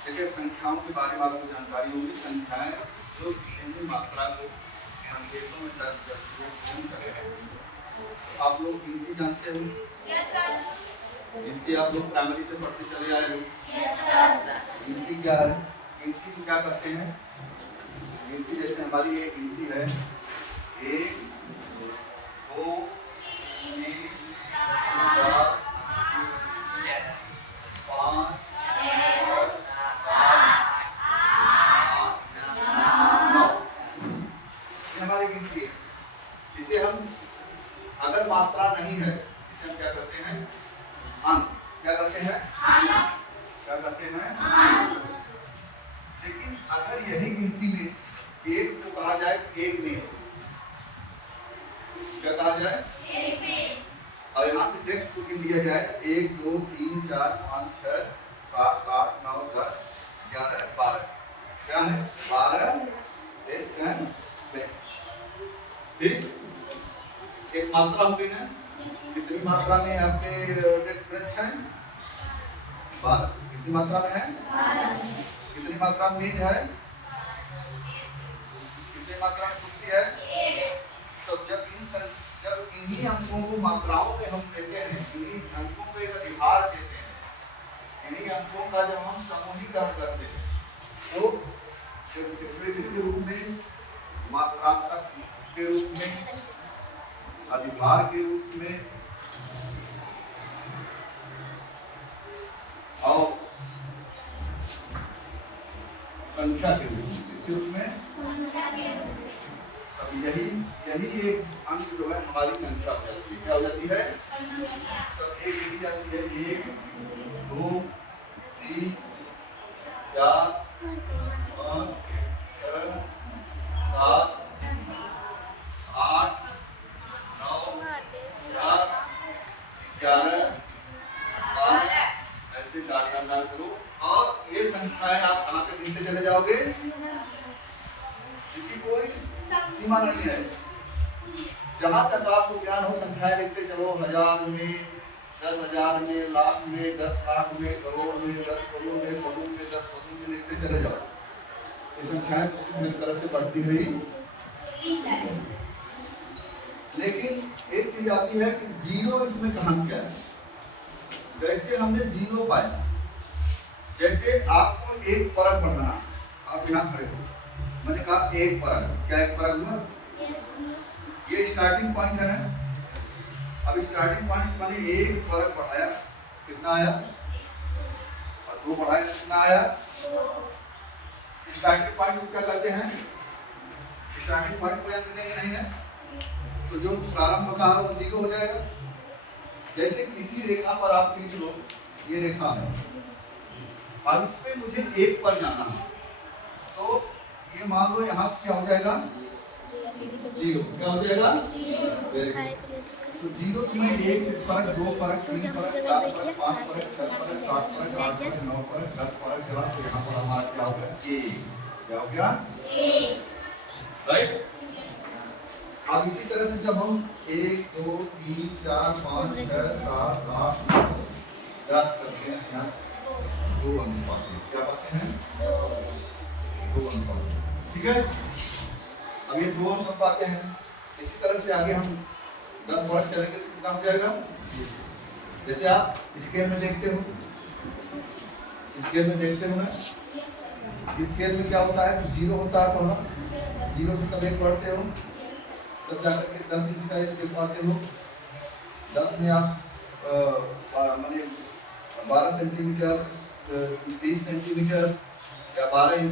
देखिए, संख्याओं के बारे में आपको जानकारी होगी। संख्याएं जो किसी मात्रा को संकेतों में दर्ज करती है। आप लोग गिनती जानते हो? Yes sir. गिनती आप लोग प्राइमरी से पढ़ते चले आए हो? Yes sir. गिनती क्या है? गिनती को क्या कहते हैं? गिनती जैसे हमारी एक गिनती है, 1 2 3 4 5 हमारी गिनती है। इसे हम अगर मात्रा नहीं है, इसे हम क्या कहते हैं? अंक। क्या कहते हैं? क्या कहते हैं? लेकिन अगर यही गिनती में एक को कहा जाए एक में, क्या कहा जाए? एक में। और यहाँ से टेक्स्ट को गिन लिया जाए 1 2 3 4 5 6 7 8 9 10 11 12। क्या है? 12 टेक्स्ट है। ठीक, एक मात्रा हो गई ना? कितनी मात्रा में आपके टेक्स्ट ब्रेक्स हैं? 12। कितनी मात्रा में है? 12। कितनी मात्रा में मेज है? कितनी मात्रा में कुर्सी है? 1। तो जब इन्हीं अंकों को मात्राओं में हम लेते हैं, इन्हीं अंकों को एक अधिभार देते हैं, इन्हीं अंकों का जब हम समूहीकरण करते हैं, तो किसके रूप में? मात्रांतक के रूप में, अधिभार के रूप में और संख्या के रूप में। किसके रूप में? अब यही एक अंक जो है हमारी संख्या हो जाती है। क्या हो जाती है? तो एक लिखी जाती है 1 2 3 4 5 6 7 8 9 10 11 12। ऐसे डाल करो और ये संख्याएं आप कहाँ तक गिनते चले जाओगे? किसी कोई सीमा नहीं है। जहां तक आपको ज्ञान हो संख्याएं लिखते चलो, 1000 में, 10,000 में, लाख में, 10 लाख में, करोड़ में, 10 करोड़ में, पदों में, 10 पदों में लिखते चले जाओ। ये संख्याएं मेरी तरफ से बढ़ती हुई। लेकिन एक चीज आती है कि जीरो इसमें कहां से आया? जैसे हमने जीरो पाया, जैसे आपको एक परत बढ़ाना, आप यहाँ खड़े हो, मैंने कहा एक परत। क्या एक परत हुआ? ये स्टार्टिंग पॉइंट है ना? अब स्टार्टिंग पॉइंट से मैंने एक परत बढ़ाया, कितना आया? और 2 बढ़ाया, कितना आया? 2। स्टार्टिंग पॉइंट को क्या कहते हैं? स्टार्टिंग पॉइंट को याद देंगे नहीं है तो जो प्रारंभ का है वो 0 हो जाएगा। जैसे किसी रेखा पर आप खींच लो, ये रेखा है, और इस पे मुझे 1 पर जाना है, तो ये मान लो यहाँ क्या हो जाएगा? 0। क्या हो जाएगा? तो 0 से मैं 1 परत, 2 परत, 3 परत, 4 परत, 5 परत, 6 परत, 7 परत, 8 परत, 9 परत, 10 परत चला, तो यहाँ पर हमारा क्या हो गया? 1। क्या हो गया? 1। राइट। अब इसी तरह से जब हम 1 2 3 4 5 6 7 8 9 10 करते हैं, यहाँ 2 अंक पाते हैं। क्या पाते हैं? 2 अंक पाते हैं। ठीक है, अब ये 2 अंक पाते हैं। इसी तरह से आगे हम 10 परत चलेंगे तो कितना हो जाएगा? जैसे आप स्केल में देखते हो, स्केल में देखते हो ना, स्केल में क्या होता है? 0 होता है पहला, 0 से तब 1 बढ़ते हो, तब जाकर के 10 इंच का स्केल पाते हो। 10 में आप माने 12 सेंटीमीटर, 20 सेंटीमीटर या 12 इंच